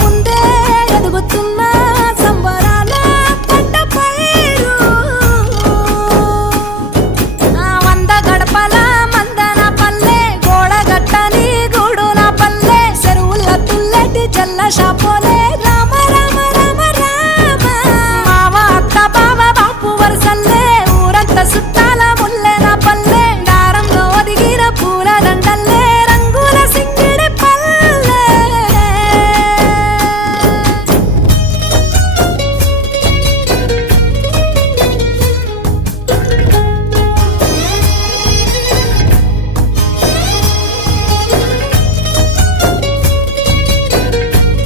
ముందే ఎదుగుతున్న సంబరాల పంట పైరు వంద గడపల మందన పల్లె గోడ గట్టని గూడున పల్లె చెరువుల తుల్లటి జల్ల షాపోలే